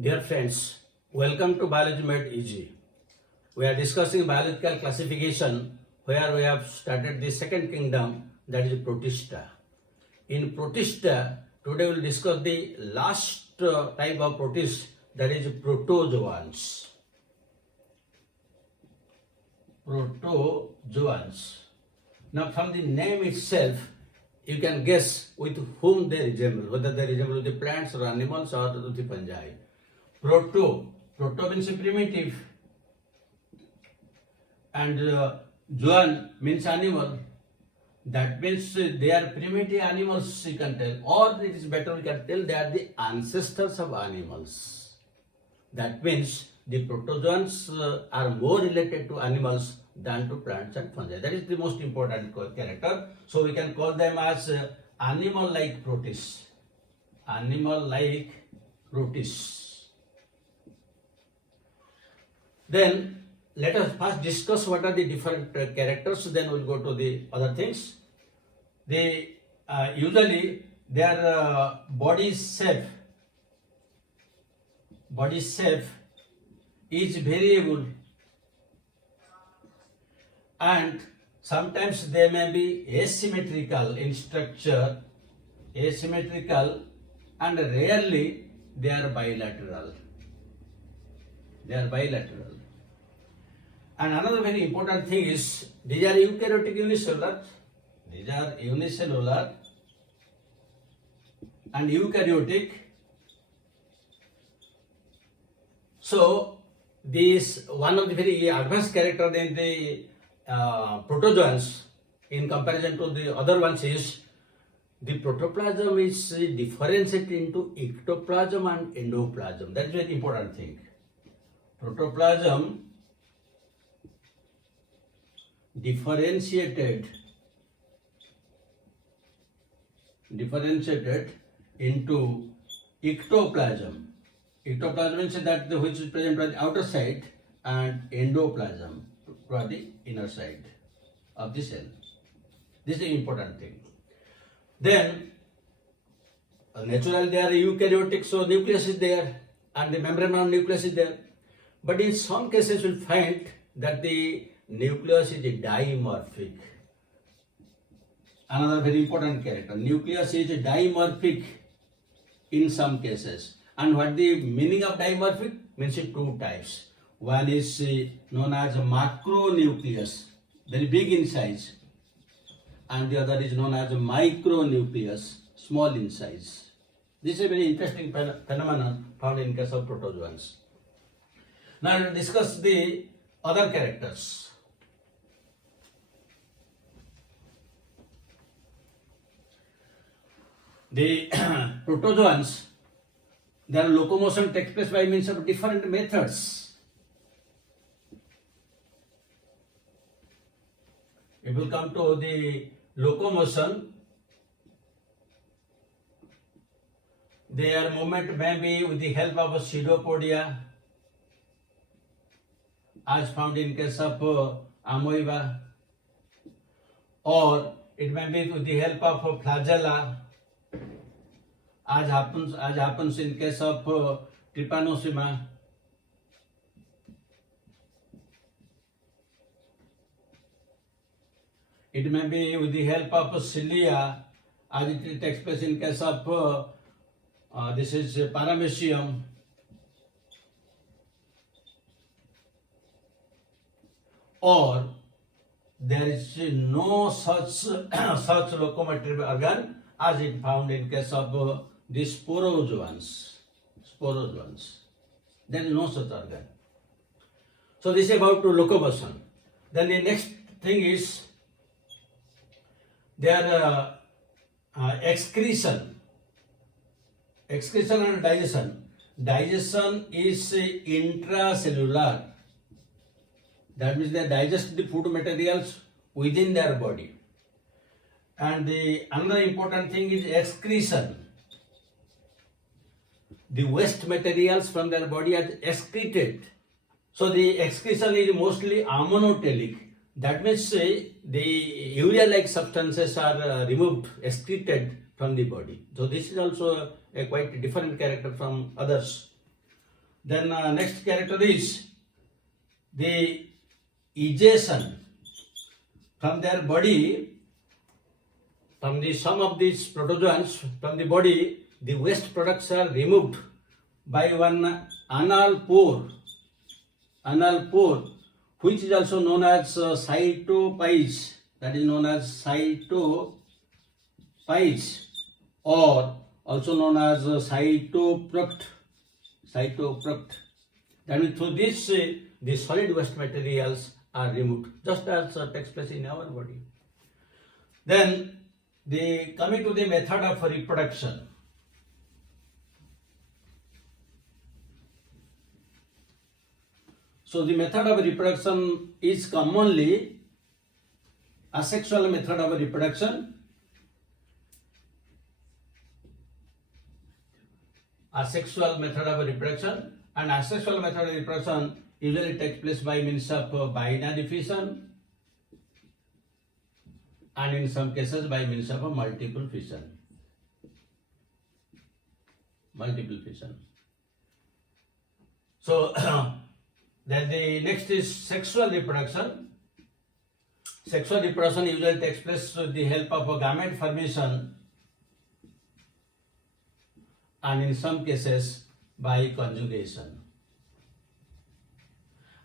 Dear friends, welcome to Biology Made Easy. We are discussing biological classification where we have started the second kingdom, that is Protista. In Protista, today we will discuss the last type of protist, that is Protozoans. Protozoans. Now from the name itself, you can guess with whom they resemble, whether they resemble the plants or animals or the fungi. Proto means primitive, and zoan means animal. That means they are primitive animals, you can tell, or it is better we can tell they are the ancestors of animals. That means the protozoans are more related to animals than to plants and fungi. That is the most important character. So we can call them as animal-like protists. Animal-like protists. Then let us first discuss what are the different characters, then we'll go to the other things. They usually their body shape is variable, and sometimes they may be asymmetrical in structure, and rarely they are bilateral. And another very important thing is these are eukaryotic unicellular. And eukaryotic. So this one of the very advanced character in the protozoans in comparison to the other ones is the protoplasm is differentiated into ectoplasm and endoplasm. That is very important thing. Protoplasm differentiated into ectoplasm. Ectoplasm means that which is present on the outer side, and endoplasm for the inner side of the cell. This is an important thing. Then naturally they are eukaryotic, so nucleus is there and the membrane of nucleus is there. But in some cases we'll find that the nucleus is dimorphic. Another very important character. Nucleus is dimorphic in some cases. And what the meaning of dimorphic? Means two types. One is known as macronucleus, very big in size, and the other is known as micronucleus, small in size. This is a very interesting phenomenon found in case of protozoans. Now we will discuss the other characters. The protozoans, their locomotion takes place by means of different methods. If we come to the locomotion, their movement may be with the help of a pseudopodia, as found in case of amoeba, or it may be with the help of flagella, as happens in case of trypanosoma. It may be with the help of cilia, as it takes place in case of this is paramecium. Or there is no such locomotive organ as it found in case of the sporozoans. There is no such organ. So this is about locomotion. Then the next thing is their excretion and digestion. Digestion is intracellular. That means they digest the food materials within their body. And the another important thing is excretion. The waste materials from their body are excreted. So the excretion is mostly ammonotelic. That means the urea-like substances are removed, excreted from the body. So this is also a quite different character from others. Then next character is the ejection from their body, from the some of these protozoans from the body, the waste products are removed by one anal pore, which is also known as cytopyge, that is known as cytopyge, or also known as cytoproct. That means through this the solid waste materials are removed, just as takes place in our body. Then coming to the method of reproduction. So the method of reproduction is commonly asexual method of reproduction. Asexual method of reproduction, and asexual method of reproduction usually takes place by means of binary fission, and in some cases by means of a multiple fission. So then the next is sexual reproduction. Sexual reproduction usually takes place with the help of a gamete formation, and in some cases by conjugation.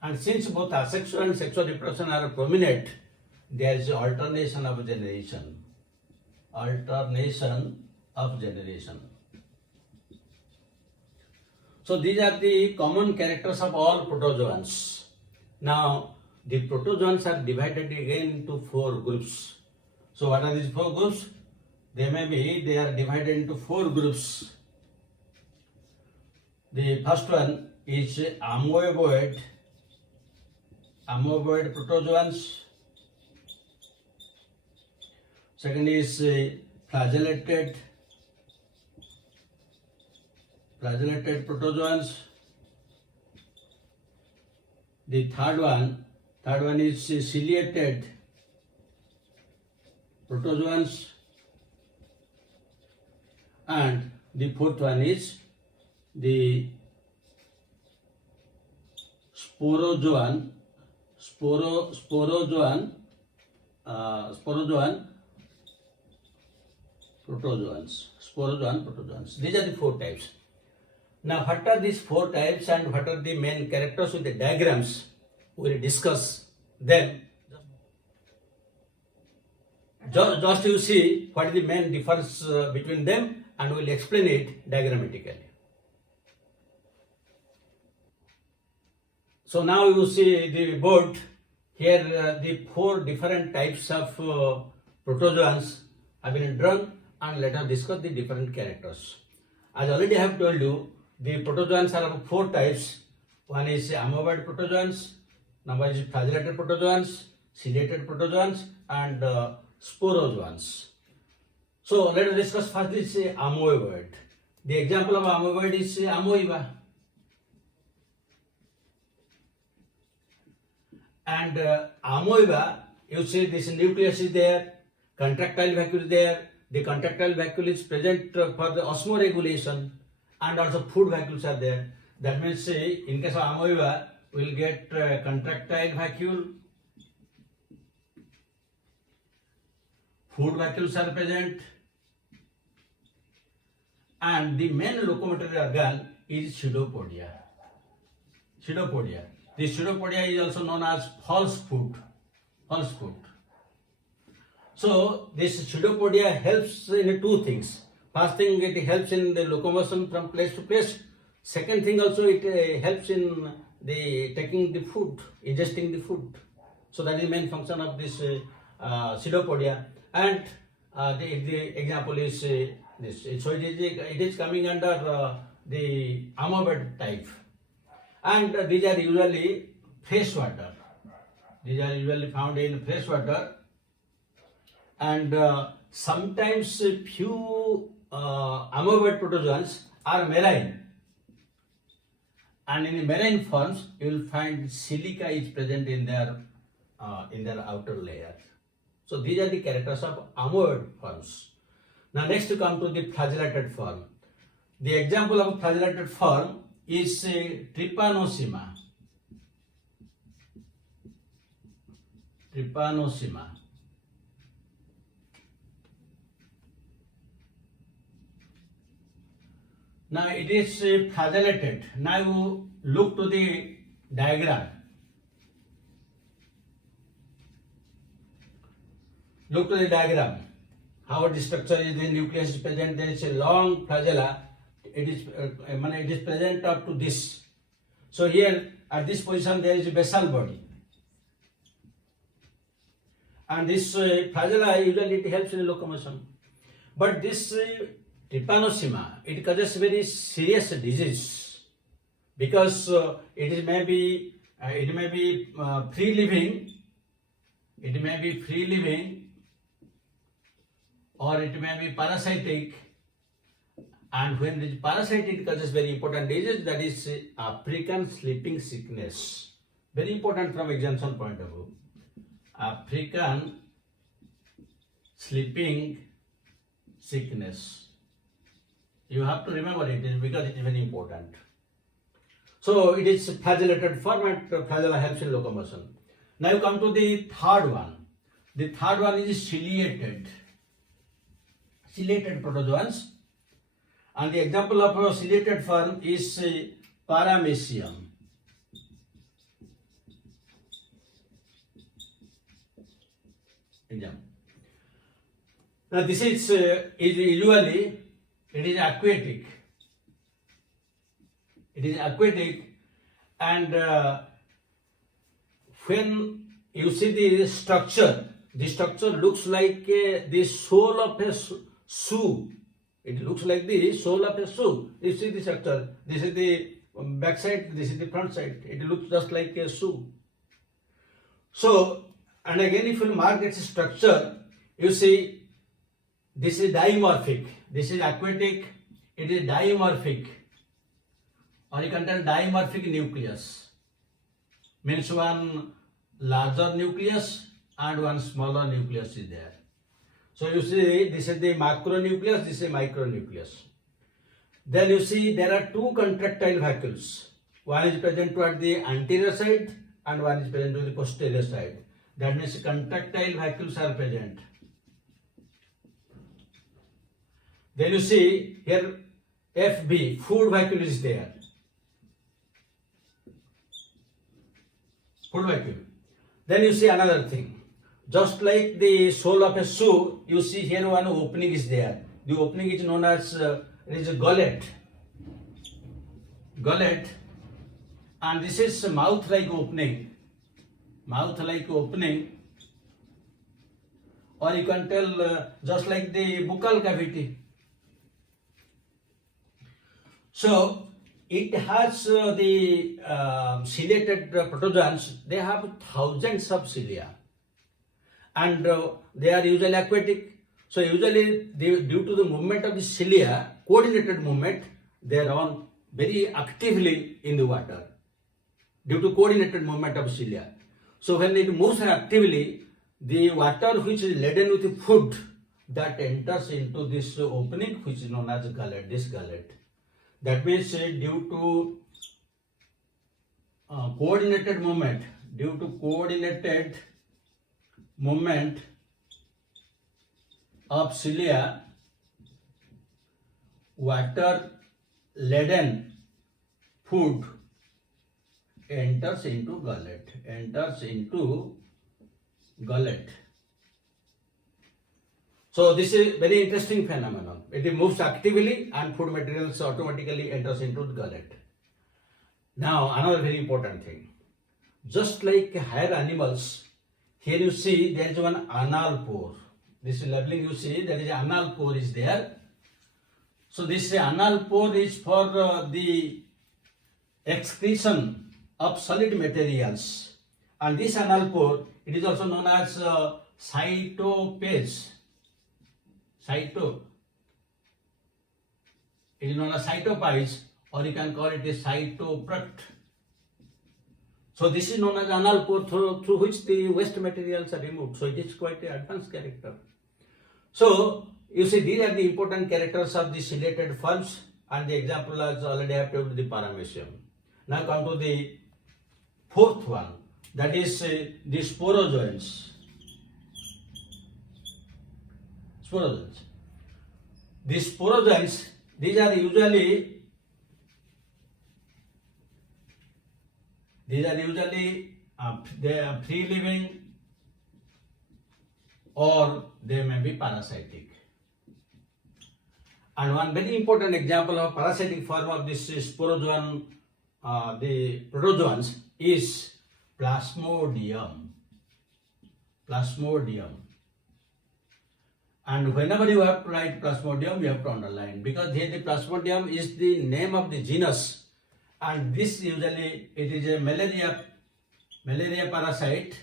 And since both asexual and sexual reproduction are prominent, there is alternation of generation. So these are the common characters of all protozoans. Now the protozoans are divided again into 4 groups. So what are these 4 groups? They are divided into 4 groups. The first one is amoeboid protozoans. Second is flagellated protozoans. The third one is ciliated protozoans, and the fourth one is the sporozoan protozoans. These are the 4 types. Now, what are these 4 types and what are the main characters with the diagrams? We will discuss them. Just you see what is the main difference between them, and we will explain it diagrammatically. So now you see the board here, the 4 different types of protozoans have been drawn, and let us discuss the different characters. As already I have told you, the protozoans are of 4 types. One is amoeboid protozoans, number is flagellated protozoans, ciliated protozoans, and sporozoans. So let us discuss first this amoeboid. The example of amoeboid is amoeba. And amoeba, you see this nucleus is there, contractile vacuole is there. The contractile vacuole is present for the osmoregulation, and also food vacuoles are there. That means in case of amoeba, we will get contractile vacuole, food vacuoles are present, and the main locomotory organ is pseudopodia. This pseudopodia is also known as false foot. So this pseudopodia helps in 2 things. First thing, it helps in the locomotion from place to place. Second thing also, it helps in the taking the food, ingesting the food. So that is the main function of this pseudopodia. And the example is this. So it is coming under the amoeboid type. And these are usually freshwater. These are usually found in freshwater. And sometimes few amoeboid protozoans are marine. And in the marine forms, you will find silica is present in their outer layer. So these are the characters of amoeboid forms. Now next to come to the flagellated form. The example of flagellated form is trypanosoma. Trypanosoma. Now it is flagellated. Now you look to the diagram. Look to the diagram. How the structure is, the nucleus is present. There is a long flagella. It is present up to this. So here at this position there is a basal body, and this flagella usually it helps in locomotion. But this trypanosoma, it causes very serious disease because it may be free living. It may be free living, or it may be parasitic, and when it is parasitic, it causes very important disease, that is African sleeping sickness. Very important from examination point of view. African sleeping sickness. You have to remember it because it is very important. So it is flagellated form, and flagella helps in locomotion. Now you come to the third one. The third one is ciliated protozoans, and the example of a ciliated form is paramecium. Now this is usually it is aquatic. It is aquatic, and when you see the structure looks like the sole of a shoe. It looks like the sole of a shoe. You see the structure. This is the back side, this is the front side. It looks just like a shoe. So, and again if you mark its structure, you see this is dimorphic. This is aquatic, it is dimorphic. Or you can tell dimorphic nucleus. Means one larger nucleus and one smaller nucleus is there. So you see this is the macronucleus, this is micronucleus. Then you see there are two contractile vacuoles. One is present toward the anterior side and one is present to the posterior side. That means contractile vacuoles are present. Then you see here FB, food vacuole is there. Food vacuole. Then you see another thing. Just like the sole of a shoe, you see here one opening is there. The opening is known as it is a gullet. Gullet, and this is mouth-like opening. Mouth-like opening, or you can tell just like the buccal cavity. So it has the ciliated protozoans. They have thousands of cilia, and they are usually aquatic. So usually due to the movement of the cilia, coordinated movement, they run very actively in the water due to coordinated movement of cilia. So when it moves actively, the water which is laden with food that enters into this opening which is known as gullet, this gullet. That means due to coordinated movement of cilia, water laden food enters into gullet. So this is very interesting phenomenon. It moves actively and food materials automatically enters into the gullet. Now another very important thing. Just like higher animals, here you see there is one anal pore. This labeling you see there is an anal pore is there. So this anal pore is for the excretion of solid materials, and this anal pore, it is also known as cytopyge. It is known as cytopyge, or you can call it a cytoproct. So this is known as anal pore through which the waste materials are removed. So it is quite an advanced character. So you see these are the important characters of the ciliated forms, and the example is already I have told the paramecium. Now come to the fourth one, that is the sporozoans. Sporozoans. The sporozoans, these are usually they are free living or they may be parasitic. And one very important example of parasitic form of this sporozoan, the protozoans, is Plasmodium. Plasmodium. And whenever you have to write Plasmodium, you have to underline, because here the Plasmodium is the name of the genus, and this usually it is a malaria parasite,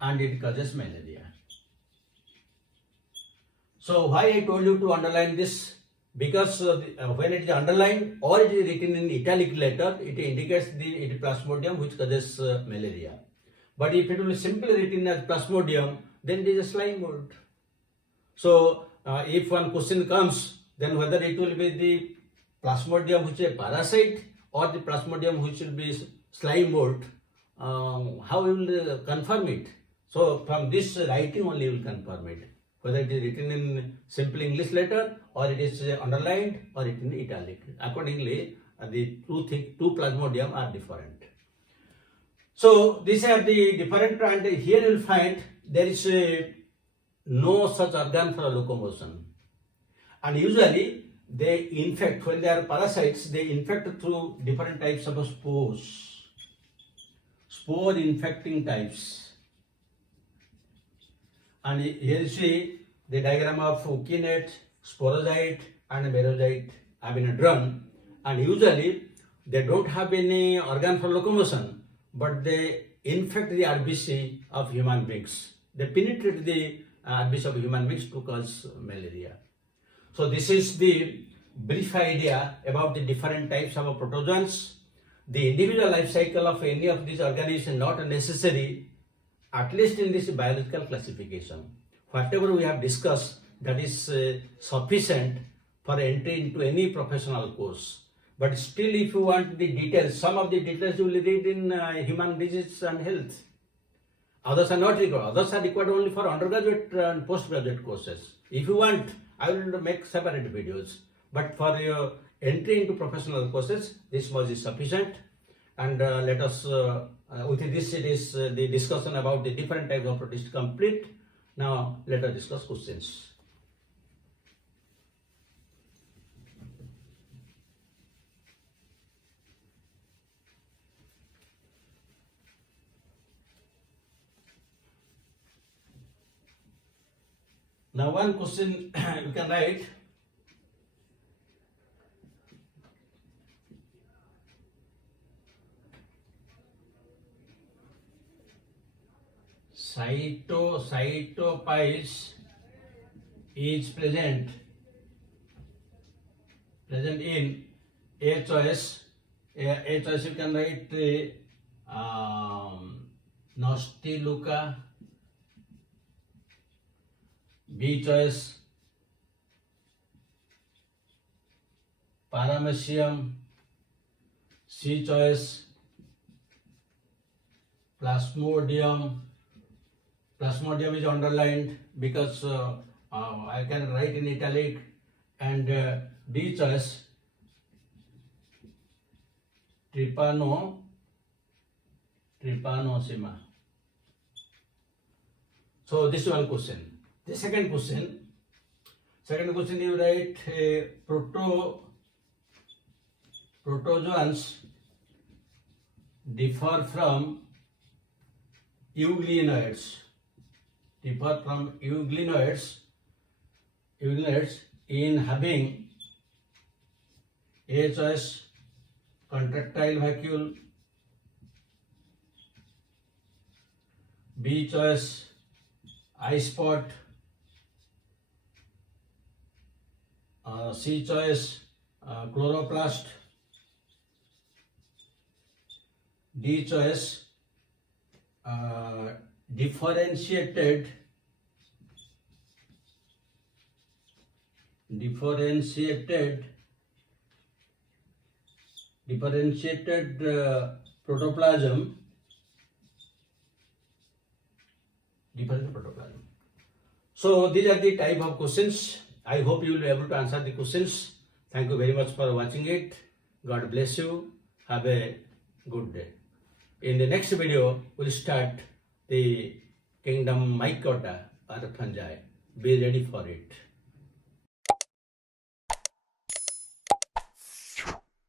and it causes malaria. So why I told you to underline this? Because when it is underlined or it is written in italic letter, it indicates the Plasmodium which causes malaria. But if it will be simply written as Plasmodium, then it is a slime mold. So if one question comes, then whether it will be the Plasmodium which is a parasite or the Plasmodium which will be slime mold, how we will confirm it? So from this writing only we will confirm it, whether it is written in simple English letter or it is underlined or written in italic. Accordingly, the two Plasmodium are different. So these are the different, and here you will find there is no such organ for locomotion. And usually they infect, when they are parasites, they infect through different types of spores. Spore infecting types. And here you see the diagram of eukaryotic, sporozoite and merozoite have been drawn, and usually they don't have any organ for locomotion, but they infect the RBC of human beings. They penetrate the RBC of human beings to cause malaria. So this is the brief idea about the different types of protozoans. The individual life cycle of any of these organisms is not necessary, at least in this biological classification. Whatever we have discussed, that is sufficient for entry into any professional course. But still, if you want the details, some of the details you will read in human disease and health. Others are not required. Others are required only for undergraduate and postgraduate courses. If you want, I will make separate videos. But for your entry into professional courses, this much is sufficient. And let us, with this series, the discussion about the different types of protist complete. Now, let us discuss questions. Now, one question you can write. Cytopyge is present in A choice. A choice you can write Nostiluca. B choice Paramecium. C choice Plasmodium. Plasmodium is underlined because I can write in italic. And D choice Trypanosoma. So this is one question. The second question you write protozoans differ from euglenoids. In having A choice contractile vacuole, B choice eye spot, C choice chloroplast, D choice differentiated differentiated protoplasm. Different protoplasm. So these are the type of questions. I hope you will be able to answer the questions. Thank you very much for watching it. God bless you. Have a good day. In the next video, we'll start the kingdom mycota or fungi. Be ready for it.